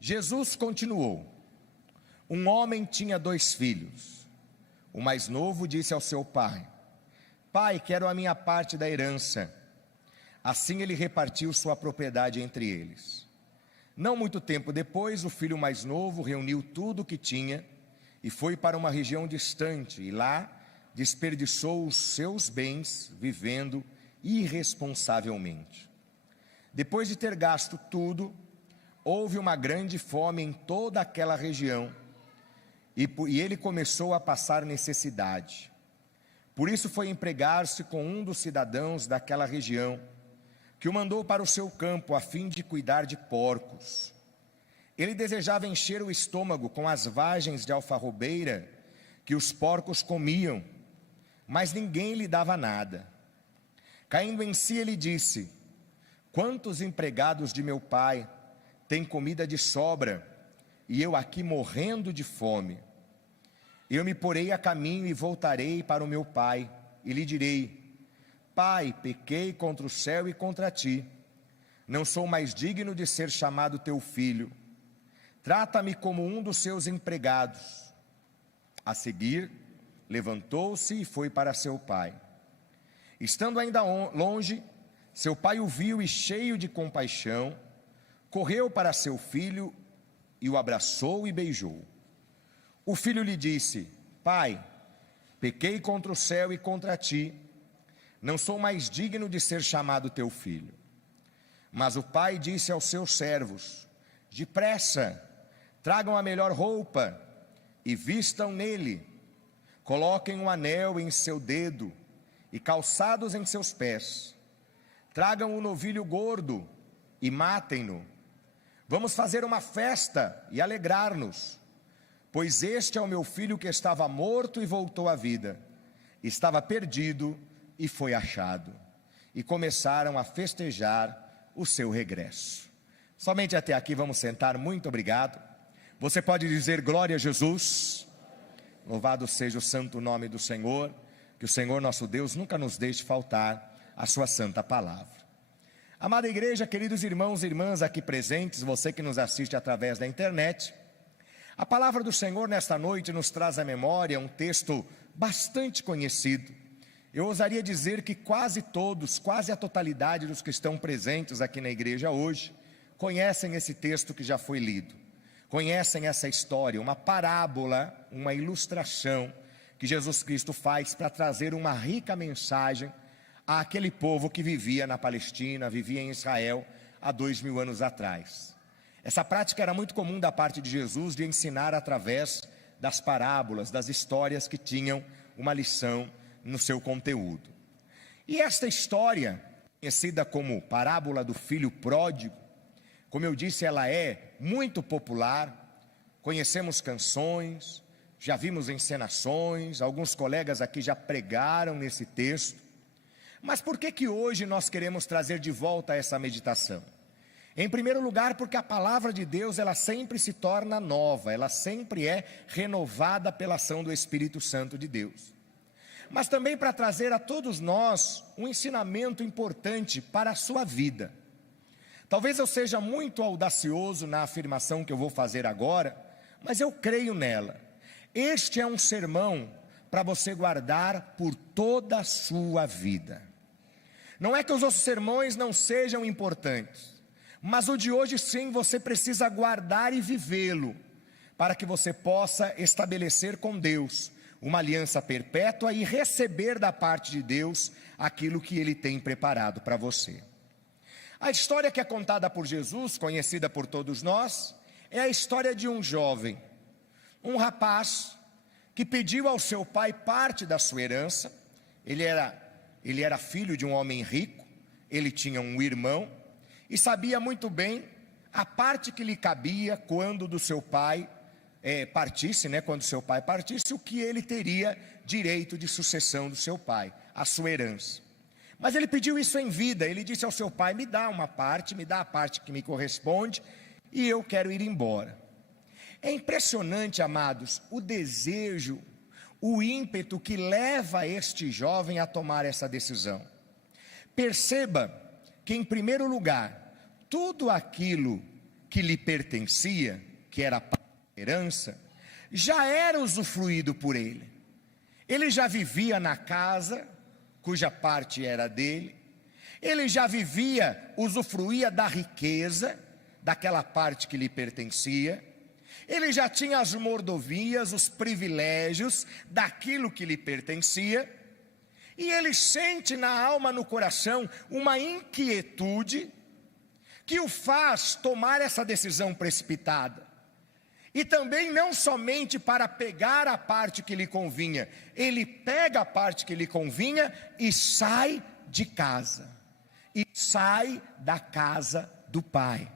Jesus continuou: um homem tinha 2 filhos. O mais novo disse ao seu pai: pai, quero a minha parte da herança. Assim ele repartiu sua propriedade entre eles. Não muito tempo depois, o filho mais novo reuniu tudo o que tinha e foi para uma região distante, e lá desperdiçou os seus bens vivendo irresponsavelmente. Depois de ter gasto tudo, houve uma grande fome em toda aquela região, e ele começou a passar necessidade. Por isso foi empregar-se com um dos cidadãos daquela região, que o mandou para o seu campo a fim de cuidar de porcos. Ele desejava encher o estômago com as vagens de alfarrobeira que os porcos comiam, mas ninguém lhe dava nada. Caindo em si, ele disse: quantos empregados de meu pai têm comida de sobra, e eu aqui morrendo de fome? Eu me porei a caminho e voltarei para o meu pai, e lhe direi: pai, pequei contra o céu e contra ti, não sou mais digno de ser chamado teu filho, trata-me como um dos seus empregados. A seguir, levantou-se e foi para seu pai. Estando ainda longe, seu pai o viu e, cheio de compaixão, correu para seu filho e o abraçou e beijou. O filho lhe disse: pai, pequei contra o céu e contra ti, não sou mais digno de ser chamado teu filho. Mas o pai disse aos seus servos: depressa, tragam a melhor roupa e vistam nele, coloquem um anel em seu dedo e calçados em seus pés, tragam um novilho gordo e matem-no. Vamos fazer uma festa e alegrar-nos, pois este é o meu filho que estava morto e voltou à vida, estava perdido e foi achado. E começaram a festejar o seu regresso. Somente até aqui, vamos sentar. Muito obrigado. Você pode dizer glória a Jesus. Louvado seja o santo nome do Senhor. Que o Senhor nosso Deus nunca nos deixe faltar a sua santa palavra. Amada igreja, queridos irmãos e irmãs aqui presentes, você que nos assiste através da internet, a palavra do Senhor nesta noite nos traz à memória um texto bastante conhecido. Eu ousaria dizer que quase todos, quase a totalidade dos que estão presentes aqui na igreja hoje, conhecem esse texto que já foi lido, conhecem essa história, uma parábola, uma ilustração que Jesus Cristo faz para trazer uma rica mensagem àquele povo que vivia na Palestina, vivia em Israel há 2000 anos atrás. Essa prática era muito comum da parte de Jesus, de ensinar através das parábolas, das histórias que tinham uma lição no seu conteúdo. E esta história, conhecida como parábola do filho pródigo, como eu disse, ela é muito popular. Conhecemos canções, já vimos encenações, alguns colegas aqui já pregaram nesse texto. Mas por que hoje nós queremos trazer de volta essa meditação? Em primeiro lugar, porque a palavra de Deus, ela sempre se torna nova, ela sempre é renovada pela ação do Espírito Santo de Deus. Mas também para trazer a todos nós um ensinamento importante para a sua vida. Talvez eu seja muito audacioso na afirmação que eu vou fazer agora, mas eu creio nela. Este é um sermão para você guardar por toda a sua vida. Não é que os outros sermões não sejam importantes, mas o de hoje sim você precisa guardar e vivê-lo, para que você possa estabelecer com Deus uma aliança perpétua e receber da parte de Deus aquilo que Ele tem preparado para você. A história que é contada por Jesus, conhecida por todos nós, é a história de um jovem, um rapaz que pediu ao seu pai parte da sua herança. Ele era filho de um homem rico, ele tinha um irmão e sabia muito bem a parte que lhe cabia quando do seu pai partisse, quando seu pai partisse, o que ele teria direito de sucessão do seu pai, a sua herança. Mas ele pediu isso em vida. Ele disse ao seu pai: me dá uma parte, me dá a parte que me corresponde e eu quero ir embora. É impressionante, amados, o desejo, o ímpeto que leva este jovem a tomar essa decisão. Perceba que, em primeiro lugar, tudo aquilo que lhe pertencia, que era a herança, já era usufruído por ele. Ele já vivia na casa, cuja parte era dele. Ele já vivia, usufruía da riqueza, daquela parte que lhe pertencia. Ele já tinha as mordomias, os privilégios daquilo que lhe pertencia. E ele sente na alma, no coração, uma inquietude que o faz tomar essa decisão precipitada. E também não somente para pegar a parte que lhe convinha, ele pega a parte que lhe convinha e sai de casa. E sai da casa do pai.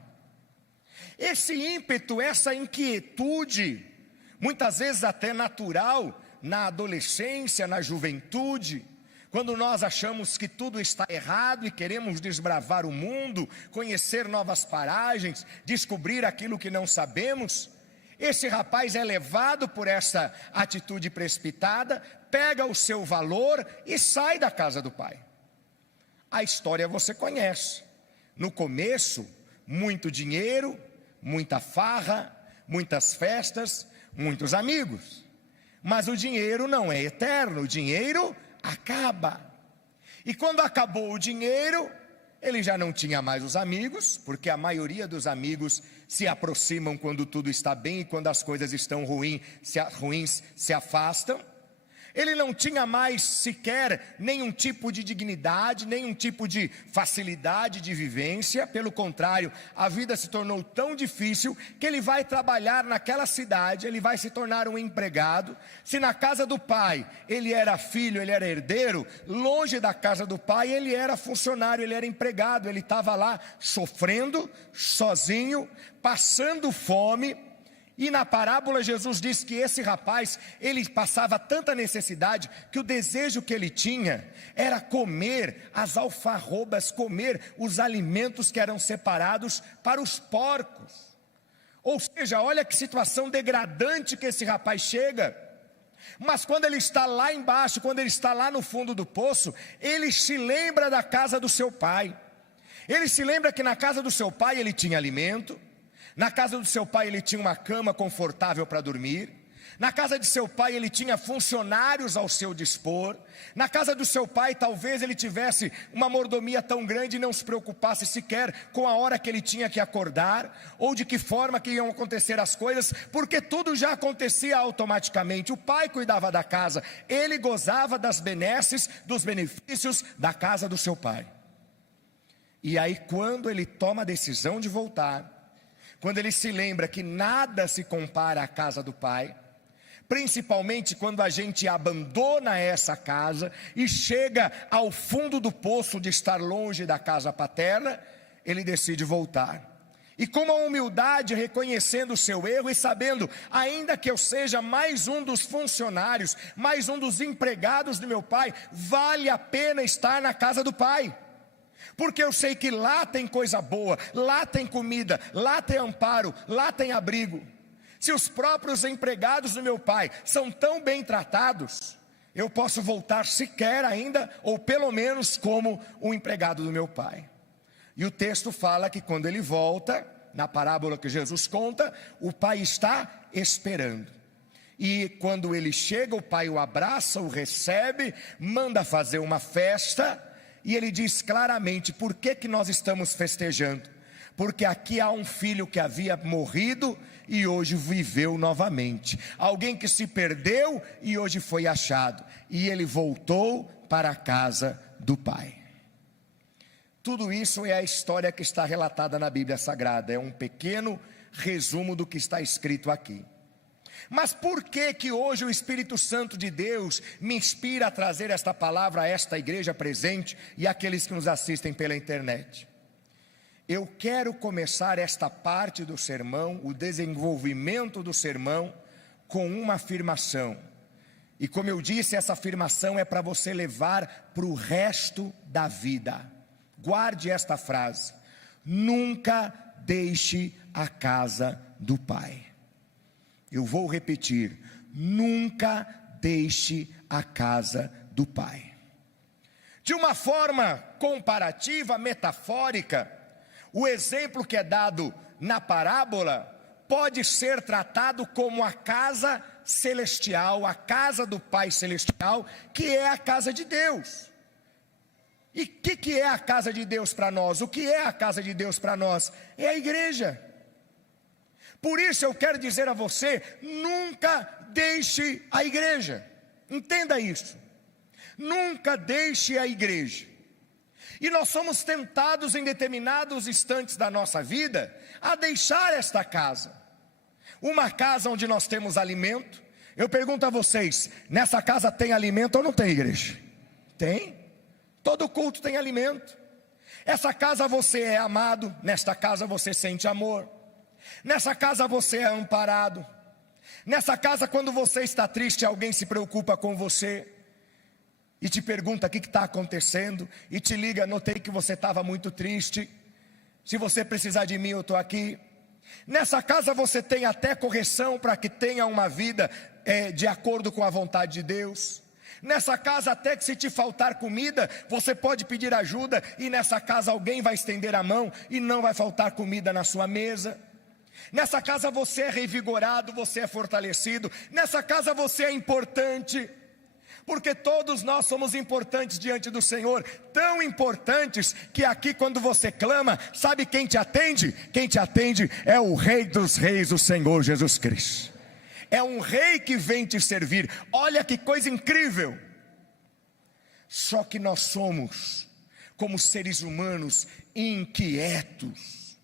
Esse ímpeto, essa inquietude, muitas vezes até natural, na adolescência, na juventude, quando nós achamos que tudo está errado e queremos desbravar o mundo, conhecer novas paragens, descobrir aquilo que não sabemos, esse rapaz é levado por essa atitude precipitada, pega o seu valor e sai da casa do pai. A história você conhece. No começo, muito dinheiro, muita farra, muitas festas, muitos amigos. Mas o dinheiro não é eterno, o dinheiro acaba. E quando acabou o dinheiro, ele já não tinha mais os amigos, porque a maioria dos amigos se aproximam quando tudo está bem e quando as coisas estão ruins se afastam. Ele não tinha mais sequer nenhum tipo de dignidade, nenhum tipo de facilidade de vivência. Pelo contrário, a vida se tornou tão difícil que ele vai trabalhar naquela cidade, ele vai se tornar um empregado. Se na casa do pai ele era filho, ele era herdeiro, longe da casa do pai ele era funcionário, ele era empregado. Ele estava lá sofrendo, sozinho, passando fome. E na parábola Jesus diz que esse rapaz, ele passava tanta necessidade, que o desejo que ele tinha era comer as alfarrobas, comer os alimentos que eram separados para os porcos. Ou seja, olha que situação degradante que esse rapaz chega. Mas quando ele está lá embaixo, quando ele está lá no fundo do poço, ele se lembra da casa do seu pai. Ele se lembra que na casa do seu pai ele tinha alimento. Na casa do seu pai ele tinha uma cama confortável para dormir. Na casa de seu pai ele tinha funcionários ao seu dispor. Na casa do seu pai talvez ele tivesse uma mordomia tão grande e não se preocupasse sequer com a hora que ele tinha que acordar, ou de que forma que iam acontecer as coisas, porque tudo já acontecia automaticamente. O pai cuidava da casa, ele gozava das benesses, dos benefícios da casa do seu pai. E aí quando ele toma a decisão de voltar, quando ele se lembra que nada se compara à casa do pai, principalmente quando a gente abandona essa casa e chega ao fundo do poço de estar longe da casa paterna, ele decide voltar. E com uma humildade, reconhecendo o seu erro e sabendo, ainda que eu seja mais um dos funcionários, mais um dos empregados do meu pai, vale a pena estar na casa do pai. Porque eu sei que lá tem coisa boa, lá tem comida, lá tem amparo, lá tem abrigo. Se os próprios empregados do meu pai são tão bem tratados, eu posso voltar sequer ainda, ou pelo menos como um empregado do meu pai. E o texto fala que quando ele volta, na parábola que Jesus conta, o pai está esperando. E quando ele chega, o pai o abraça, o recebe, manda fazer uma festa. E ele diz claramente, por que nós estamos festejando? Porque aqui há um filho que havia morrido e hoje viveu novamente. Alguém que se perdeu e hoje foi achado. E ele voltou para a casa do pai. Tudo isso é a história que está relatada na Bíblia Sagrada. É um pequeno resumo do que está escrito aqui. Mas por que hoje o Espírito Santo de Deus me inspira a trazer esta palavra a esta igreja presente e àqueles que nos assistem pela internet? Eu quero começar esta parte do sermão, o desenvolvimento do sermão, com uma afirmação. E como eu disse, essa afirmação é para você levar para o resto da vida. Guarde esta frase: nunca deixe a casa do Pai. Eu vou repetir: nunca deixe a casa do Pai. De uma forma comparativa, metafórica, o exemplo que é dado na parábola, pode ser tratado como a casa celestial, a casa do Pai Celestial, que é a casa de Deus. E o que é a casa de Deus para nós? O que é a casa de Deus para nós? É a igreja. Por isso eu quero dizer a você, nunca deixe a igreja. Entenda isso. Nunca deixe a igreja. E nós somos tentados em determinados instantes da nossa vida a deixar esta casa. Uma casa onde nós temos alimento. Eu pergunto a vocês, nessa casa tem alimento ou não tem, igreja? Tem. Todo culto tem alimento. Essa casa você é amado, nesta casa você sente amor. Nessa casa você é amparado. Nessa casa, quando você está triste, alguém se preocupa com você e te pergunta o que está acontecendo, e te liga, notei que você estava muito triste, se você precisar de mim eu estou aqui. Nessa casa você tem até correção para que tenha uma vida de acordo com a vontade de Deus. Nessa casa, até que se te faltar comida, você pode pedir ajuda, e nessa casa alguém vai estender a mão e não vai faltar comida na sua mesa. Nessa casa você é revigorado, você é fortalecido. Nessa casa você é importante, porque todos nós somos importantes diante do Senhor, tão importantes que aqui quando você clama, sabe quem te atende? Quem te atende é o Rei dos Reis, o Senhor Jesus Cristo. É um rei que vem te servir. Olha que coisa incrível. Só que nós somos, como seres humanos, inquietos.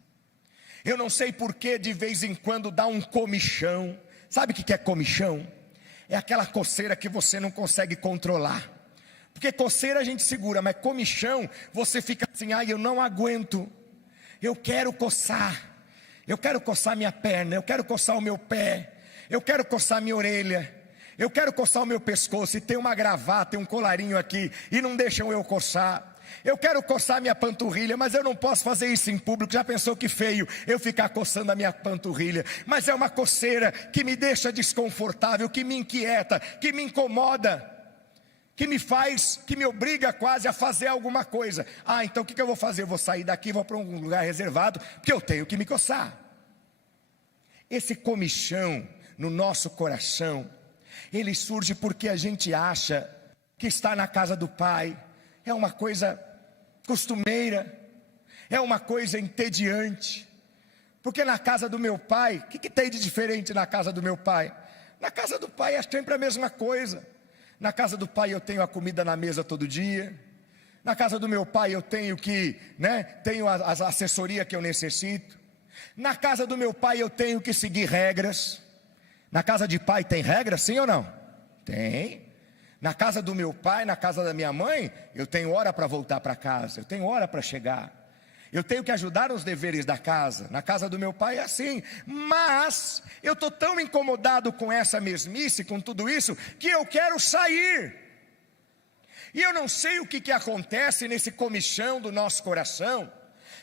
Eu não sei porque de vez em quando dá um comichão. Sabe o que é comichão? É aquela coceira que você não consegue controlar. Porque coceira a gente segura, mas comichão você fica assim, ai, eu não aguento. Eu quero coçar. Eu quero coçar minha perna, eu quero coçar o meu pé. Eu quero coçar minha orelha, eu quero coçar o meu pescoço, e tem uma gravata, tem um colarinho aqui, e não deixam eu coçar. Eu quero coçar minha panturrilha, mas eu não posso fazer isso em público. Já pensou que feio eu ficar coçando a minha panturrilha? Mas é uma coceira que me deixa desconfortável, que me inquieta, que me incomoda, que me faz, que me obriga quase a fazer alguma coisa. Ah, então o que eu vou fazer? Eu vou sair daqui, vou para um lugar reservado, porque eu tenho que me coçar. Esse comichão no nosso coração, ele surge porque a gente acha que estar na casa do Pai é uma coisa costumeira, é uma coisa entediante. Porque na casa do meu pai, o que tem de diferente na casa do meu pai? Na casa do pai é sempre a mesma coisa. Na casa do pai eu tenho a comida na mesa todo dia. Na casa do meu pai eu tenho tenho a assessoria que eu necessito. Na casa do meu pai eu tenho que seguir regras. Na casa de pai tem regra, sim ou não? Tem. Na casa do meu pai, na casa da minha mãe, eu tenho hora para voltar para casa, eu tenho hora para chegar, eu tenho que ajudar nos deveres da casa. Na casa do meu pai é assim. Mas eu estou tão incomodado com essa mesmice, com tudo isso, que eu quero sair. E eu não sei o que acontece nesse comichão do nosso coração,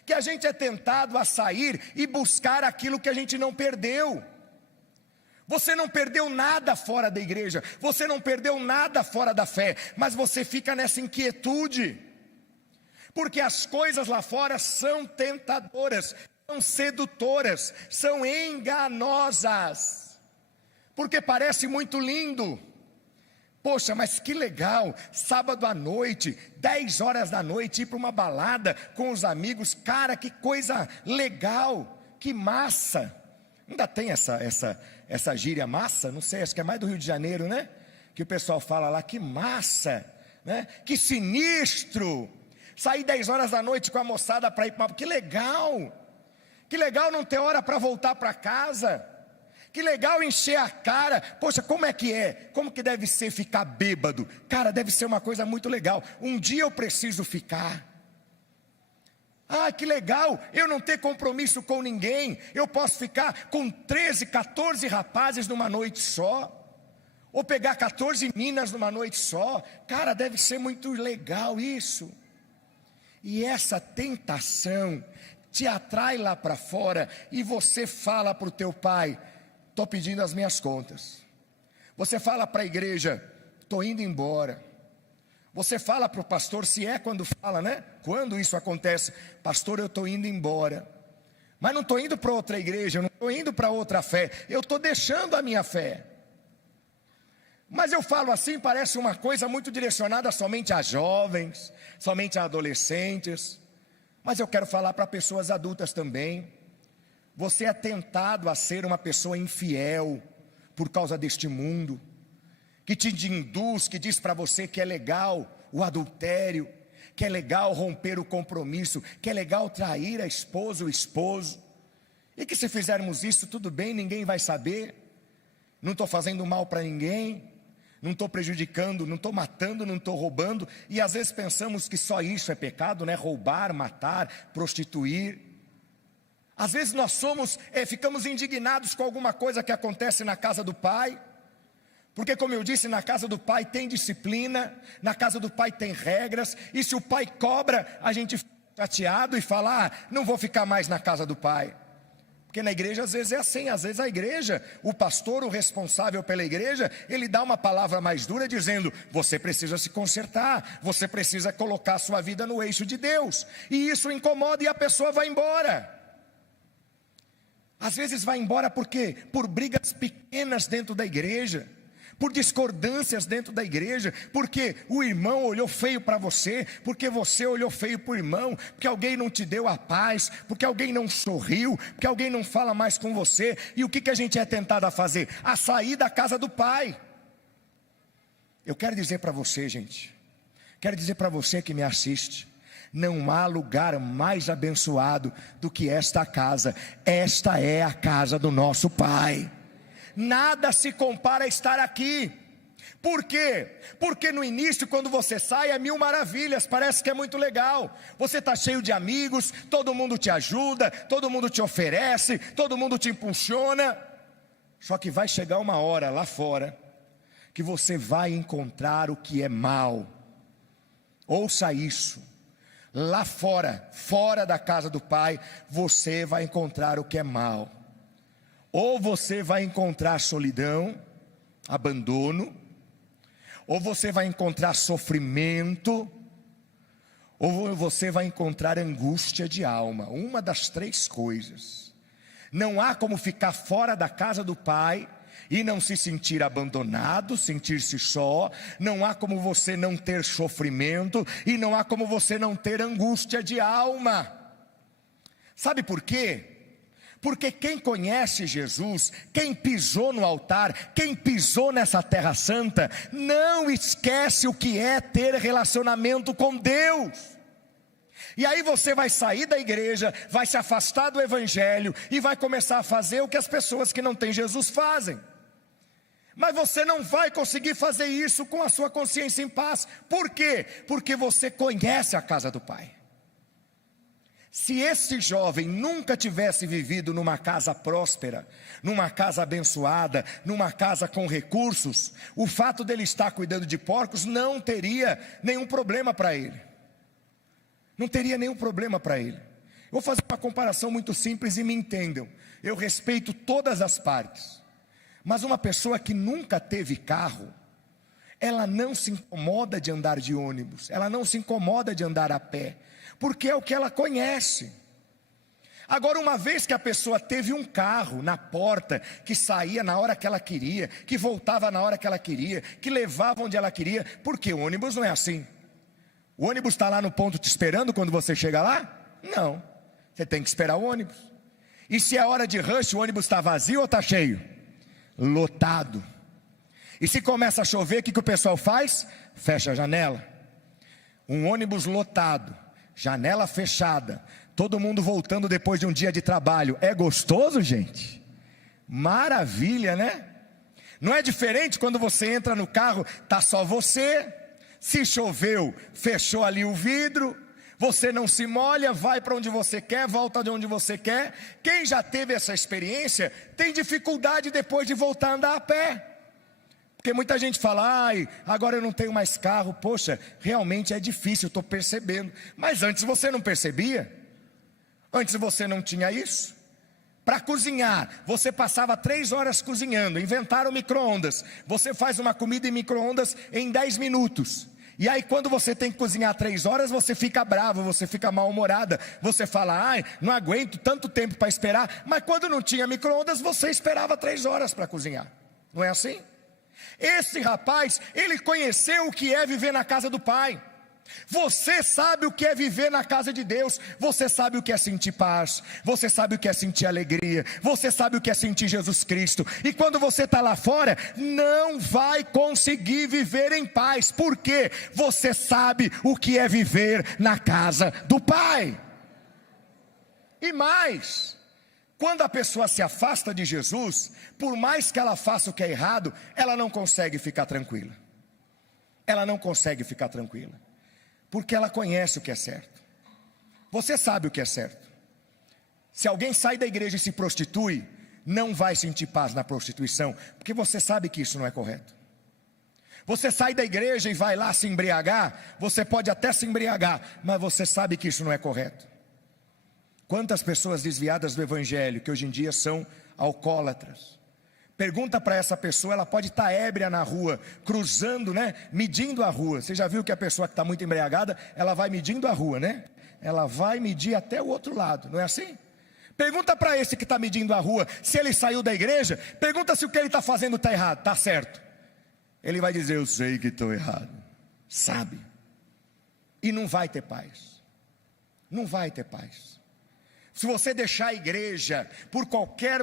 que a gente é tentado a sair e buscar aquilo que a gente não perdeu. Você não perdeu nada fora da igreja, você não perdeu nada fora da fé, mas você fica nessa inquietude, porque as coisas lá fora são tentadoras, são sedutoras, são enganosas, porque parece muito lindo. Poxa, mas que legal, sábado à noite, 10 horas da noite, ir para uma balada com os amigos, cara, que coisa legal, que massa. Ainda tem essa gíria massa, não sei, acho que é mais do Rio de Janeiro, né? Que o pessoal fala lá, que massa, né? Que sinistro, sair 10 horas da noite com a moçada para ir para... Que legal não ter hora para voltar para casa, que legal encher a cara. Poxa, como é que é? Como que deve ser ficar bêbado? Cara, deve ser uma coisa muito legal, um dia eu preciso ficar. Ah, que legal, eu não ter compromisso com ninguém, eu posso ficar com 13, 14 rapazes numa noite só, ou pegar 14 minas numa noite só. Cara, deve ser muito legal isso. E essa tentação te atrai lá para fora, e você fala para o teu pai, estou pedindo as minhas contas. Você fala para a igreja, estou indo embora. Você fala para o pastor, se é quando fala, né? Quando isso acontece, pastor, eu estou indo embora. Mas não estou indo para outra igreja, eu não estou indo para outra fé, eu estou deixando a minha fé. Mas eu falo assim, parece uma coisa muito direcionada somente a jovens, somente a adolescentes. Mas eu quero falar para pessoas adultas também. Você é tentado a ser uma pessoa infiel por causa deste mundo, que te induz, que diz para você que é legal o adultério, que é legal romper o compromisso, que é legal trair a esposa ou o esposo, e que se fizermos isso tudo bem, ninguém vai saber, não estou fazendo mal para ninguém, não estou prejudicando, não estou matando, não estou roubando, e às vezes pensamos que só isso é pecado, né? Roubar, matar, prostituir. Às vezes nós ficamos indignados com alguma coisa que acontece na casa do pai, porque como eu disse, na casa do pai tem disciplina, na casa do pai tem regras, e se o pai cobra, a gente fica chateado e fala, não vou ficar mais na casa do pai. Porque na igreja às vezes é assim, às vezes a igreja, o pastor, o responsável pela igreja, ele dá uma palavra mais dura dizendo, você precisa se consertar, você precisa colocar a sua vida no eixo de Deus, e isso incomoda e a pessoa vai embora. Às vezes vai embora por quê? Por brigas pequenas dentro da igreja, por discordâncias dentro da igreja, porque o irmão olhou feio para você, porque você olhou feio para o irmão, porque alguém não te deu a paz, porque alguém não sorriu, porque alguém não fala mais com você, e o que a gente é tentado a fazer? A sair da casa do pai. Eu quero dizer para você, gente, quero dizer para você que me assiste, não há lugar mais abençoado do que esta casa. Esta é a casa do nosso Pai. Nada se compara a estar aqui. Por quê? Porque no início, quando você sai, é mil maravilhas, parece que é muito legal. Você está cheio de amigos, todo mundo te ajuda, todo mundo te oferece, todo mundo te impulsiona. Só que vai chegar uma hora lá fora, que você vai encontrar o que é mal. Ouça isso. Lá fora, fora da casa do Pai, você vai encontrar o que é mal. Ou você vai encontrar solidão, abandono, ou você vai encontrar sofrimento, ou você vai encontrar angústia de alma. Uma das três coisas. Não há como ficar fora da casa do Pai e não se sentir abandonado, sentir-se só. Não há como você não ter sofrimento, e não há como você não ter angústia de alma. Sabe por quê? Porque quem conhece Jesus, quem pisou no altar, quem pisou nessa terra santa, não esquece o que é ter relacionamento com Deus. E aí você vai sair da igreja, vai se afastar do evangelho e vai começar a fazer o que as pessoas que não têm Jesus fazem. Mas você não vai conseguir fazer isso com a sua consciência em paz. Por quê? Porque você conhece a casa do Pai. Se esse jovem nunca tivesse vivido numa casa próspera, numa casa abençoada, numa casa com recursos, o fato dele estar cuidando de porcos não teria nenhum problema para ele. Não teria nenhum problema para ele. Eu vou fazer uma comparação muito simples e me entendam. Eu respeito todas as partes. Mas uma pessoa que nunca teve carro, ela não se incomoda de andar de ônibus, ela não se incomoda de andar a pé, porque é o que ela conhece. Agora, uma vez que a pessoa teve um carro na porta, que saía na hora que ela queria, que voltava na hora que ela queria, que levava onde ela queria, porque o ônibus não é assim. O ônibus está lá no ponto te esperando quando você chega lá? Não, você tem que esperar o ônibus. E se é hora de rush, o ônibus está vazio ou está cheio? Lotado. E se começa a chover, o que o pessoal faz? Fecha a janela. Um ônibus lotado, janela fechada, todo mundo voltando depois de um dia de trabalho. É gostoso, gente? Maravilha, né? Não é diferente quando você entra no carro, tá só você. Se choveu, fechou ali o vidro, você não se molha, vai para onde você quer, volta de onde você quer. Quem já teve essa experiência tem dificuldade depois de voltar a andar a pé. Porque muita gente fala, agora eu não tenho mais carro. Poxa, realmente é difícil, estou percebendo. Mas antes você não percebia? Antes você não tinha isso? Para cozinhar, você passava 3 horas cozinhando, inventaram micro-ondas. Você faz uma comida em micro-ondas em 10 minutos. E aí quando você tem que cozinhar 3 horas, você fica bravo, você fica mal-humorada, você fala, ai, não aguento tanto tempo para esperar. Mas quando não tinha micro-ondas, você esperava 3 horas para cozinhar. Não é assim? Esse rapaz, ele conheceu o que é viver na casa do Pai. Você sabe o que é viver na casa de Deus. Você sabe o que é sentir paz. Você sabe o que é sentir alegria. Você sabe o que é sentir Jesus Cristo. E quando você está lá fora, não vai conseguir viver em paz. Por quê? Você sabe o que é viver na casa do Pai. E mais, quando a pessoa se afasta de Jesus, por mais que ela faça o que é errado, ela não consegue ficar tranquila. Ela não consegue ficar tranquila. Porque ela conhece o que é certo. Você sabe o que é certo. Se alguém sai da igreja e se prostitui, não vai sentir paz na prostituição, porque você sabe que isso não é correto. Você sai da igreja e vai lá se embriagar, você pode até se embriagar, mas você sabe que isso não é correto. Quantas pessoas desviadas do evangelho, que hoje em dia são alcoólatras. Pergunta para essa pessoa, ela pode estar ébria na rua, cruzando, medindo a rua. Você já viu que a pessoa que está muito embriagada, ela vai medindo a rua, Ela vai medir até o outro lado, não é assim? Pergunta para esse que está medindo a rua, se ele saiu da igreja, pergunta se o que ele está fazendo está errado, está certo. Ele vai dizer, eu sei que estou errado, sabe? E não vai ter paz, não vai ter paz. Se você deixar a igreja, por qualquer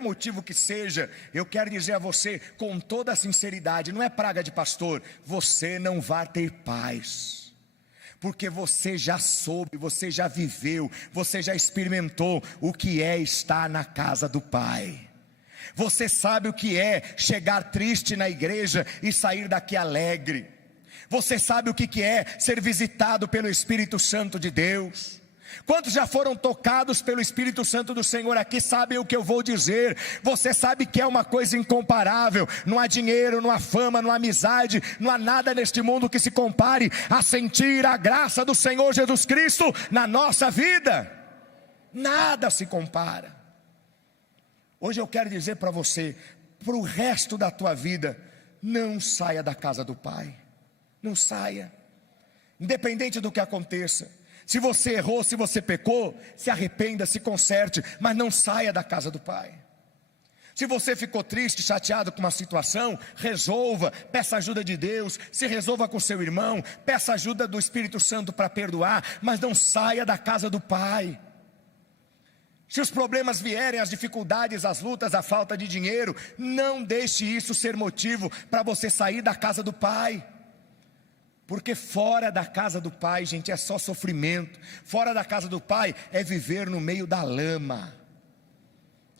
motivo que seja, eu quero dizer a você, com toda a sinceridade, não é praga de pastor, você não vai ter paz. Porque você já soube, você já viveu, você já experimentou o que é estar na casa do Pai. Você sabe o que é chegar triste na igreja e sair daqui alegre. Você sabe o que é ser visitado pelo Espírito Santo de Deus. Quantos já foram tocados pelo Espírito Santo do Senhor aqui, sabem o que eu vou dizer. Você sabe que é uma coisa incomparável. Não há dinheiro, não há fama, não há amizade, não há nada neste mundo que se compare a sentir a graça do Senhor Jesus Cristo na nossa vida. Nada se compara. Hoje eu quero dizer para você, para o resto da tua vida, não saia da casa do Pai. Não saia, independente do que aconteça. Se você errou, se você pecou, se arrependa, se conserte, mas não saia da casa do Pai. Se você ficou triste, chateado com uma situação, resolva, peça ajuda de Deus, se resolva com seu irmão, peça ajuda do Espírito Santo para perdoar, mas não saia da casa do Pai. Se os problemas vierem, as dificuldades, as lutas, a falta de dinheiro, não deixe isso ser motivo para você sair da casa do Pai. Porque fora da casa do Pai, gente, é só sofrimento. Fora da casa do Pai é viver no meio da lama.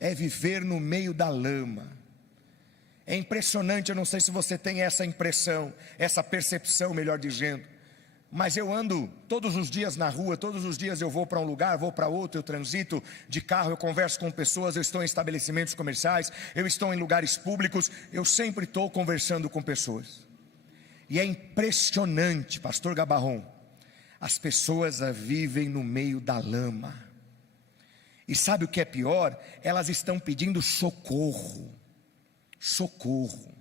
É viver no meio da lama. É impressionante, eu não sei se você tem essa impressão, essa percepção, melhor dizendo. Mas eu ando todos os dias na rua, todos os dias eu vou para um lugar, vou para outro, eu transito de carro, eu converso com pessoas, eu estou em estabelecimentos comerciais, eu estou em lugares públicos, eu sempre estou conversando com pessoas. E é impressionante, pastor Gabarron, as pessoas vivem no meio da lama. E sabe o que é pior? Elas estão pedindo socorro. Socorro.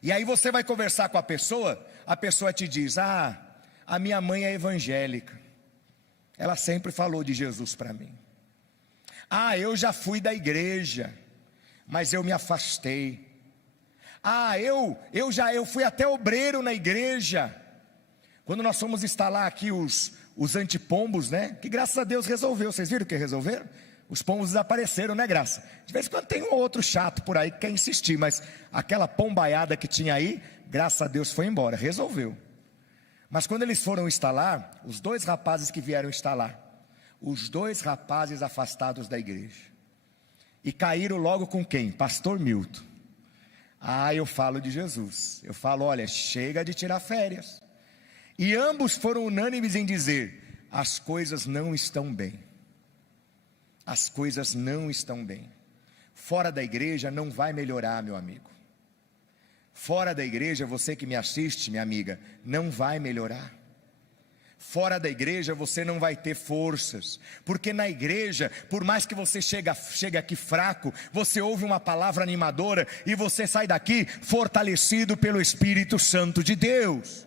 E aí você vai conversar com a pessoa te diz, a minha mãe é evangélica. Ela sempre falou de Jesus para mim. Eu já fui da igreja, mas eu me afastei. Eu fui até obreiro na igreja. Quando nós fomos instalar aqui os antipombos, que graças a Deus resolveu. Vocês viram que resolveram? Os pombos desapareceram, Graça? De vez em quando tem um ou outro chato por aí que quer insistir, mas aquela pombaiada que tinha aí, graças a Deus foi embora, resolveu. Mas quando eles foram instalar, os 2 rapazes que vieram instalar, os 2 rapazes afastados da igreja, e caíram logo com quem? Pastor Milton. Eu falo de Jesus, eu falo, olha, chega de tirar férias. E ambos foram unânimes em dizer, as coisas não estão bem. As coisas não estão bem. Fora da igreja não vai melhorar, meu amigo. Fora da igreja, você que me assiste, minha amiga, não vai melhorar. Fora da igreja você não vai ter forças, porque na igreja, por mais que você chegue aqui fraco, você ouve uma palavra animadora e você sai daqui fortalecido pelo Espírito Santo de Deus.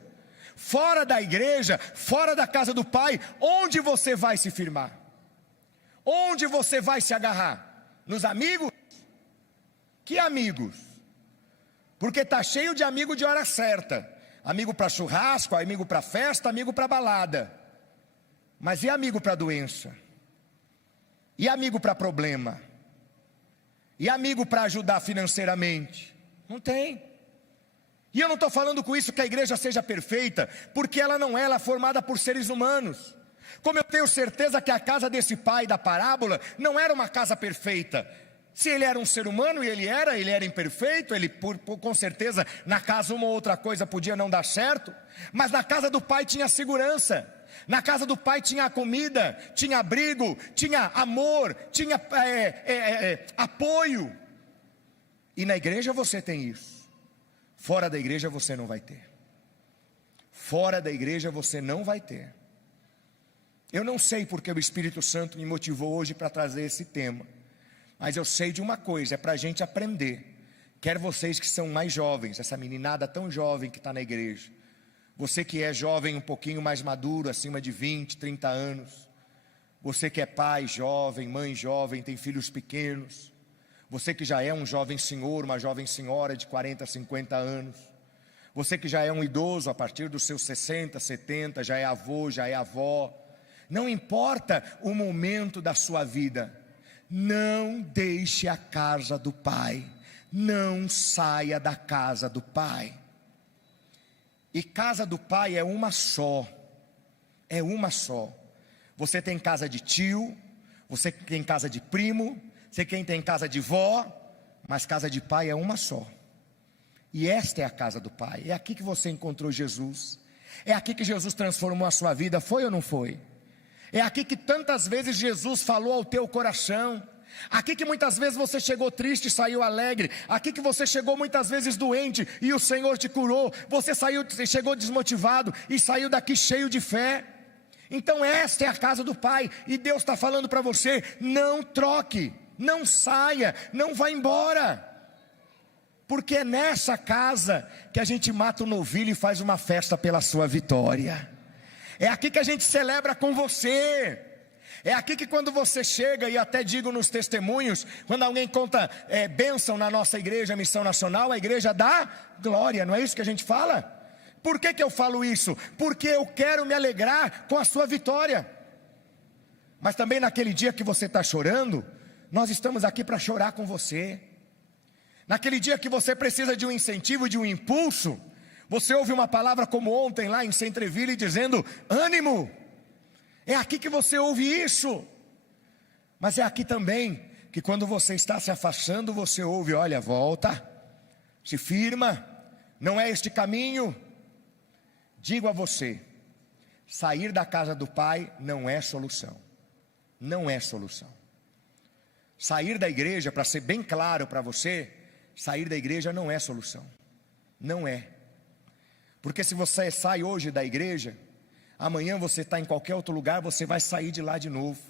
Fora da igreja, fora da casa do Pai, onde você vai se firmar? Onde você vai se agarrar? Nos amigos? Que amigos? Porque está cheio de amigo de hora certa. Amigo para churrasco, amigo para festa, amigo para balada. Mas e amigo para doença? E amigo para problema? E amigo para ajudar financeiramente? Não tem. E eu não estou falando com isso que a igreja seja perfeita, porque ela não é, ela é formada por seres humanos. Como eu tenho certeza que a casa desse pai da parábola não era uma casa perfeita. Se ele era um ser humano, e ele era imperfeito, ele com certeza na casa uma ou outra coisa podia não dar certo, mas na casa do pai tinha segurança, na casa do pai tinha comida, tinha abrigo, tinha amor, tinha apoio. E na igreja você tem isso, fora da igreja você não vai ter. Fora da igreja você não vai ter. Eu não sei porque o Espírito Santo me motivou hoje para trazer esse tema, mas eu sei de uma coisa, é para a gente aprender. Quer vocês que são mais jovens, essa meninada tão jovem que está na igreja, você que é jovem um pouquinho mais maduro, acima de 20, 30 anos, você que é pai jovem, mãe jovem, tem filhos pequenos, você que já é um jovem senhor, uma jovem senhora de 40, 50 anos, você que já é um idoso a partir dos seus 60, 70, já é avô, já é avó, não importa o momento da sua vida, não deixe a casa do Pai, não saia da casa do Pai. E casa do Pai é uma só, é uma só. Você tem casa de tio, você tem casa de primo, você tem casa de vó, mas casa de Pai é uma só. E esta é a casa do Pai, é aqui que você encontrou Jesus, é aqui que Jesus transformou a sua vida, foi ou não foi? É aqui que tantas vezes Jesus falou ao teu coração, aqui que muitas vezes você chegou triste e saiu alegre, aqui que você chegou muitas vezes doente e o Senhor te curou, você chegou desmotivado e saiu daqui cheio de fé. Então esta é a casa do Pai, e Deus está falando para você, não troque, não saia, não vá embora, porque é nessa casa que a gente mata o novilho e faz uma festa pela sua vitória. É aqui que a gente celebra com você. É aqui que quando você chega, e até digo nos testemunhos, quando alguém conta bênção na nossa igreja, Missão Nacional, a igreja dá glória, não é isso que a gente fala? Por que eu falo isso? Porque eu quero me alegrar com a sua vitória. Mas também naquele dia que você está chorando, nós estamos aqui para chorar com você. Naquele dia que você precisa de um incentivo, de um impulso, você ouve uma palavra como ontem lá em Centreville dizendo, ânimo, é aqui que você ouve isso. Mas é aqui também que quando você está se afastando, você ouve, olha, volta, se firma, não é este caminho. Digo a você, sair da casa do Pai não é solução, não é solução. Sair da igreja, para ser bem claro para você, sair da igreja não é solução, não é. Porque se você sai hoje da igreja, amanhã você está em qualquer outro lugar, você vai sair de lá de novo.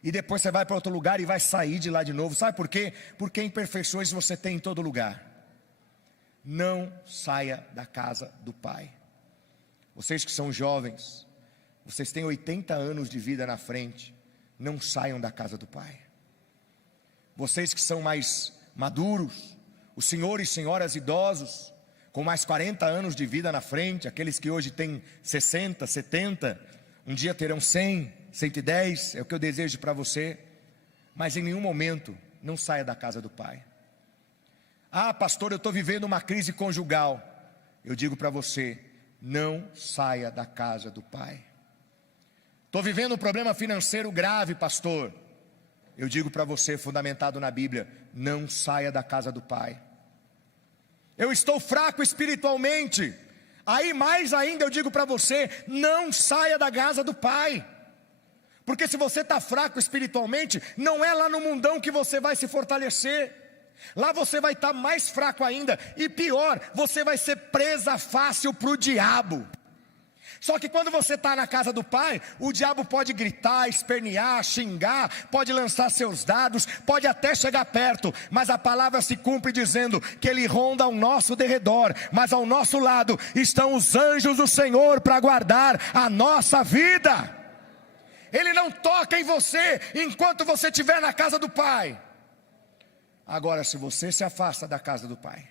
E depois você vai para outro lugar e vai sair de lá de novo. Sabe por quê? Porque imperfeições você tem em todo lugar. Não saia da casa do Pai. Vocês que são jovens, vocês têm 80 anos de vida na frente, não saiam da casa do Pai. Vocês que são mais maduros, os senhores e senhoras idosos, com mais 40 anos de vida na frente, aqueles que hoje têm 60, 70, um dia terão 100, 110, é o que eu desejo para você, mas em nenhum momento não saia da casa do Pai. Ah, pastor, eu estou vivendo uma crise conjugal. Eu digo para você, não saia da casa do Pai. Estou vivendo um problema financeiro grave, pastor. Eu digo para você, fundamentado na Bíblia, não saia da casa do Pai. Eu estou fraco espiritualmente, aí mais ainda eu digo para você, não saia da casa do Pai, porque se você está fraco espiritualmente, não é lá no mundão que você vai se fortalecer, lá você vai estar mais fraco ainda, e pior, você vai ser presa fácil para o diabo. Só que quando você está na casa do Pai, o diabo pode gritar, espernear, xingar, pode lançar seus dados, pode até chegar perto, mas a palavra se cumpre dizendo que ele ronda ao nosso derredor, mas ao nosso lado estão os anjos do Senhor para guardar a nossa vida. Ele não toca em você enquanto você estiver na casa do Pai. Agora, se você se afasta da casa do Pai,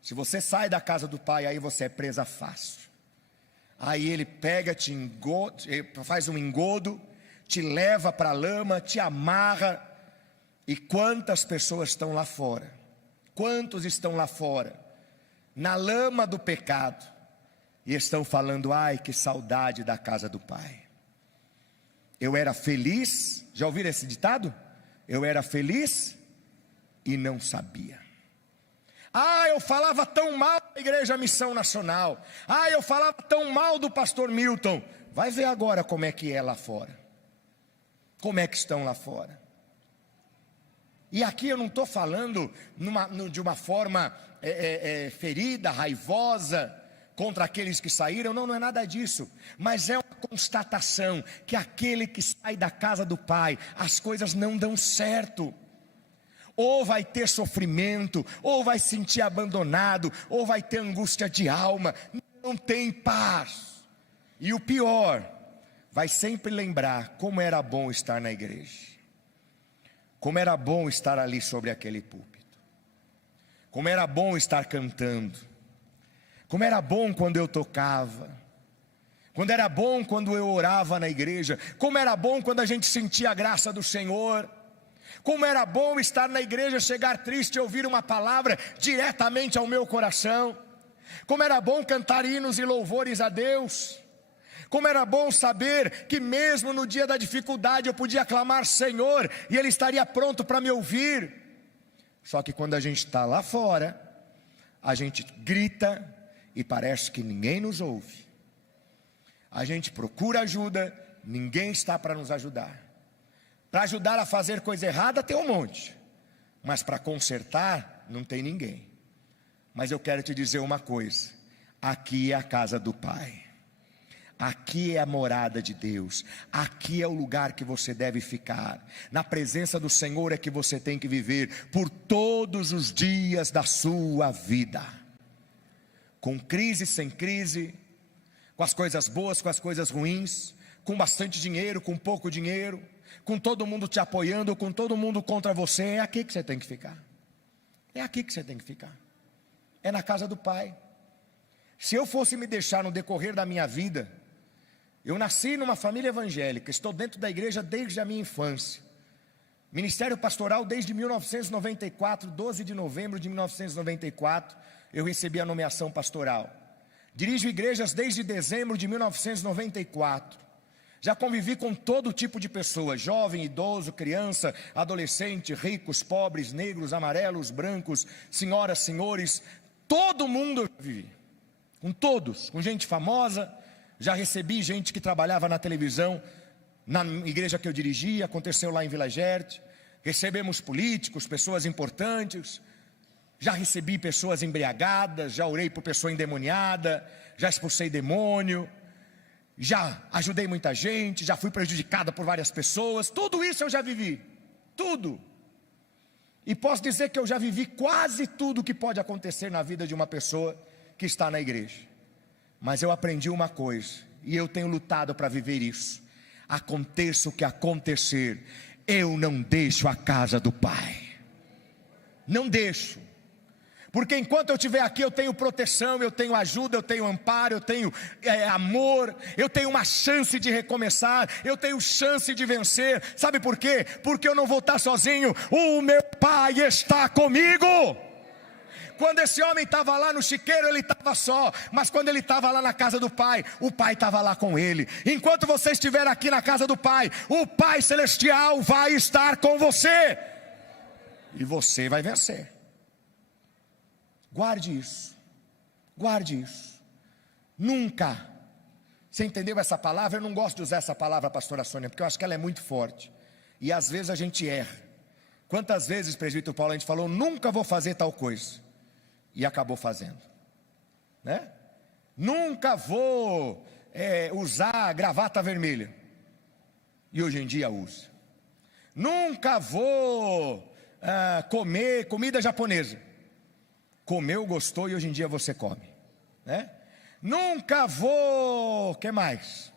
se você sai da casa do Pai, aí você é presa fácil. Aí ele pega, faz um engodo, te leva para a lama, te amarra. E quantas pessoas estão lá fora? Quantos estão lá fora? Na lama do pecado. E estão falando, ai, que saudade da casa do Pai. Eu era feliz, já ouviram esse ditado? Eu era feliz e não sabia. Ah, eu falava tão mal da Igreja Missão Nacional. Ah, eu falava tão mal do pastor Milton. Vai ver agora como é que é lá fora. Como é que estão lá fora. E aqui eu não estou falando de uma forma ferida, raivosa, contra aqueles que saíram. Não, não é nada disso. Mas é uma constatação que aquele que sai da casa do Pai, as coisas não dão certo. Ou vai ter sofrimento, ou vai se sentir abandonado, ou vai ter angústia de alma, não tem paz. E o pior, vai sempre lembrar como era bom estar na igreja, como era bom estar ali sobre aquele púlpito, como era bom estar cantando, como era bom quando eu tocava, quando era bom quando eu orava na igreja, como era bom quando a gente sentia a graça do Senhor. Como era bom estar na igreja, chegar triste e ouvir uma palavra diretamente ao meu coração. Como era bom cantar hinos e louvores a Deus. Como era bom saber que mesmo no dia da dificuldade eu podia clamar Senhor e Ele estaria pronto para me ouvir. Só que quando a gente está lá fora, a gente grita e parece que ninguém nos ouve. A gente procura ajuda, ninguém está para nos ajudar. Para ajudar a fazer coisa errada tem um monte, mas para consertar não tem ninguém. Mas eu quero te dizer uma coisa, aqui é a casa do Pai, aqui é a morada de Deus, aqui é o lugar que você deve ficar, na presença do Senhor é que você tem que viver, por todos os dias da sua vida, com crise, sem crise, com as coisas boas, com as coisas ruins, com bastante dinheiro, com pouco dinheiro, com todo mundo te apoiando, com todo mundo contra você. É aqui que você tem que ficar. É aqui que você tem que ficar. É na casa do Pai. Se eu fosse me deixar no decorrer da minha vida, eu nasci numa família evangélica, estou dentro da igreja desde a minha infância. Ministério pastoral desde 1994, 12 de novembro de 1994, eu recebi a nomeação pastoral. Dirijo igrejas desde dezembro de 1994. Já convivi com todo tipo de pessoas, jovem, idoso, criança, adolescente, ricos, pobres, negros, amarelos, brancos, senhoras, senhores, todo mundo eu vivi, com todos, com gente famosa, já recebi gente que trabalhava na televisão, na igreja que eu dirigia, aconteceu lá em Vila Gerte, recebemos políticos, pessoas importantes, já recebi pessoas embriagadas, já orei por pessoa endemoniada, já expulsei demônio, já ajudei muita gente, já fui prejudicada por várias pessoas, tudo isso eu já vivi, tudo. E posso dizer que eu já vivi quase tudo que pode acontecer na vida de uma pessoa que está na igreja. Mas eu aprendi uma coisa, e eu tenho lutado para viver isso. Aconteça o que acontecer, eu não deixo a casa do Pai. Não deixo. Porque enquanto eu estiver aqui eu tenho proteção, eu tenho ajuda, eu tenho amparo, eu tenho amor, eu tenho uma chance de recomeçar, eu tenho chance de vencer. Sabe por quê? Porque eu não vou estar sozinho, o meu Pai está comigo. Quando esse homem estava lá no chiqueiro, ele estava só, mas quando ele estava lá na casa do Pai, o Pai estava lá com ele. Enquanto você estiver aqui na casa do Pai, o Pai Celestial vai estar com você, e você vai vencer. Guarde isso, guarde isso. Nunca, você entendeu essa palavra? Eu não gosto de usar essa palavra, pastora Sônia, porque eu acho que ela é muito forte, e às vezes a gente erra. Quantas vezes, presbítero Paulo, a gente falou, nunca vou fazer tal coisa, e acabou fazendo, né? Nunca vou usar gravata vermelha. E hoje em dia usa. Nunca vou comer comida japonesa. Comeu, gostou e hoje em dia você come, né? Nunca vou, que mais?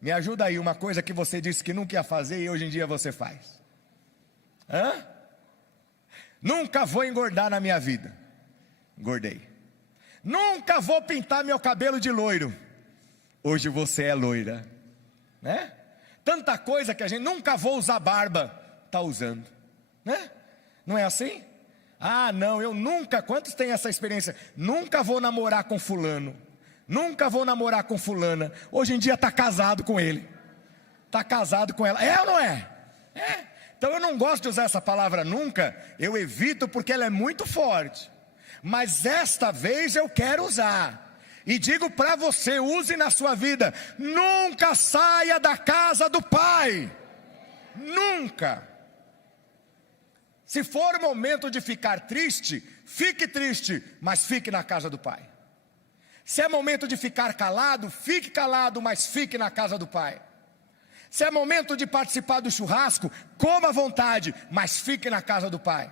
Me ajuda aí, uma coisa que você disse que nunca ia fazer e hoje em dia você faz. Nunca vou engordar na minha vida. Engordei. Nunca vou pintar meu cabelo de loiro. Hoje você é loira, né? Tanta coisa que a gente nunca vou usar barba, está usando, né? Não é assim? Não, eu nunca, quantos têm essa experiência? Nunca vou namorar com fulano, nunca vou namorar com fulana. Hoje em dia está casado com ele, está casado com ela. É ou não é? Então eu não gosto de usar essa palavra nunca, eu evito porque ela é muito forte. Mas esta vez eu quero usar. E digo para você, use na sua vida. Nunca saia da casa do Pai. Nunca. Se for momento de ficar triste, fique triste, mas fique na casa do Pai. Se é momento de ficar calado, fique calado, mas fique na casa do Pai. Se é momento de participar do churrasco, coma à vontade, mas fique na casa do Pai.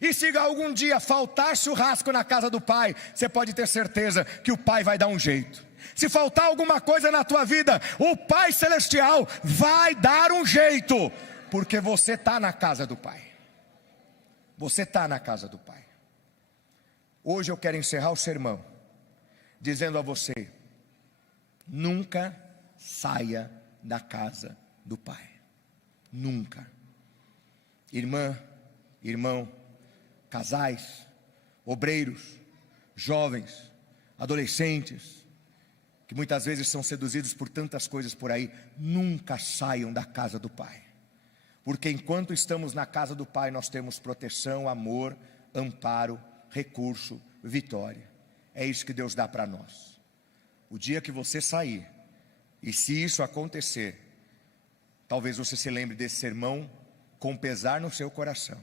E se algum dia faltar churrasco na casa do Pai, você pode ter certeza que o Pai vai dar um jeito. Se faltar alguma coisa na tua vida, o Pai Celestial vai dar um jeito, porque você está na casa do Pai. Você está na casa do Pai. Hoje eu quero encerrar o sermão dizendo a você: nunca saia da casa do Pai. Nunca. Irmã, irmão, casais, obreiros, jovens, adolescentes, que muitas vezes são seduzidos por tantas coisas por aí, nunca saiam da casa do Pai. Porque enquanto estamos na casa do Pai, nós temos proteção, amor, amparo, recurso, vitória. É isso que Deus dá para nós. O dia que você sair, e se isso acontecer, talvez você se lembre desse sermão com pesar no seu coração.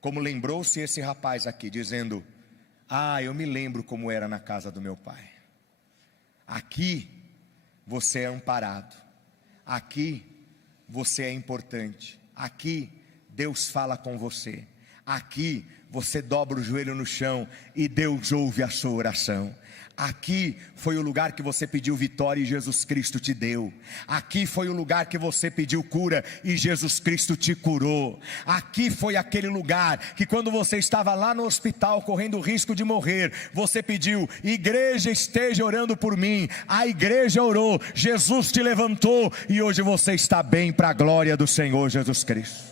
Como lembrou-se esse rapaz aqui, dizendo: eu me lembro como era na casa do meu pai. Aqui você é amparado. Aqui você é importante. Aqui Deus fala com você. Aqui você dobra o joelho no chão e Deus ouve a sua oração. Aqui foi o lugar que você pediu vitória e Jesus Cristo te deu. Aqui foi o lugar que você pediu cura e Jesus Cristo te curou. Aqui foi aquele lugar que quando você estava lá no hospital correndo o risco de morrer, você pediu: igreja, esteja orando por mim. A igreja orou, Jesus te levantou e hoje você está bem para a glória do Senhor Jesus Cristo.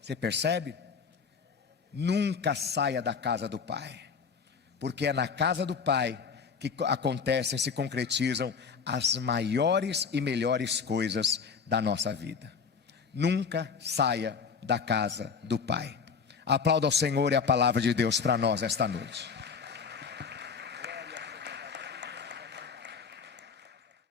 Você percebe? Nunca saia da casa do Pai, porque é na casa do Pai que acontecem, se concretizam as maiores e melhores coisas da nossa vida. Nunca saia da casa do Pai. Aplauda ao Senhor e a palavra de Deus para nós esta noite.